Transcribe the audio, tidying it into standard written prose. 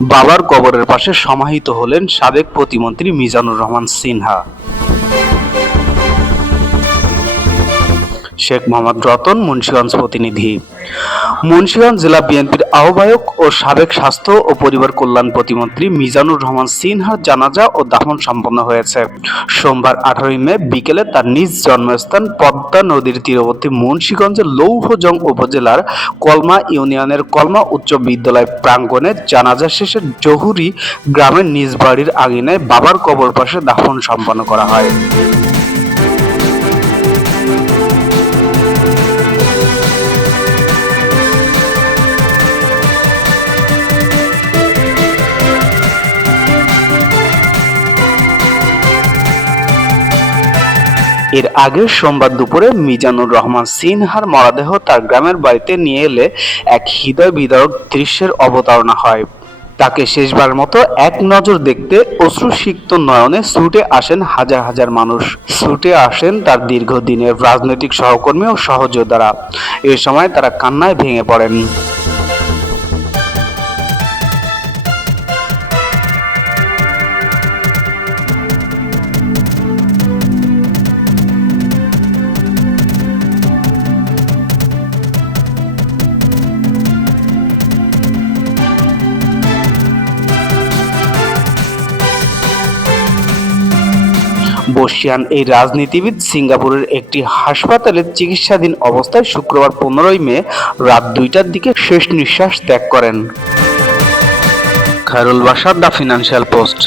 বাবার কবরের পাশে সমাহিত হলেন সাবেক প্রতিমন্ত্রী মিজানুর রহমান সিনহা। শেখ মোহাম্মদ রতন মুন্সিগঞ্জ প্রতিনিধি। মুন্সিগঞ্জ জেলা বিএনপির আহ্বায়ক ও সাবেক স্বাস্থ্য ও পরিবার কল্যাণ প্রতিমন্ত্রী মিজানুর রহমান সিনহার জানাজা ও দাফন সম্পন্ন হয়েছে। সোমবার 18 মে বিকেলে তার নিজ জন্মস্থান পদ্মা নদীর তীরবর্তী মুন্সিগঞ্জের লৌহজং উপজেলার কলমা ইউনিয়নের কলমা উচ্চ বিদ্যালয় প্রাঙ্গণে জানাজা শেষে জহুরি গ্রামের নিজ বাড়ির আঙিনায় বাবার কবর পাশে দাফন সম্পন্ন করা হয়। এর আগে সোমবার দুপুরে মিজানুর রহমান সিনহার মরদেহ তার গ্রামের বাড়িতে নিয়ে এলে এক হৃদয় বিদারক দৃশ্যের অবতারণা হয়। তাকে শেষবার মতো এক নজর দেখতে অশ্রুসিক্ত নয়নে ছুটে আসেন হাজার হাজার মানুষ। ছুটে আসেন তার দীর্ঘদিনের রাজনৈতিক সহকর্মী ও সহযোদ্ধারা। এ সময় তারা কান্নায় ভেঙে পড়েন। বর্ষিয়ান এই রাজনীতিবিদ সিঙ্গাপুরের একটি হাসপাতালে চিকিৎসাধীন অবস্থায় শুক্রবার 15 মে রাত 2টার দিকে শেষ নিঃশ্বাস ত্যাগ করেন। Khairul Bashar, the financial post.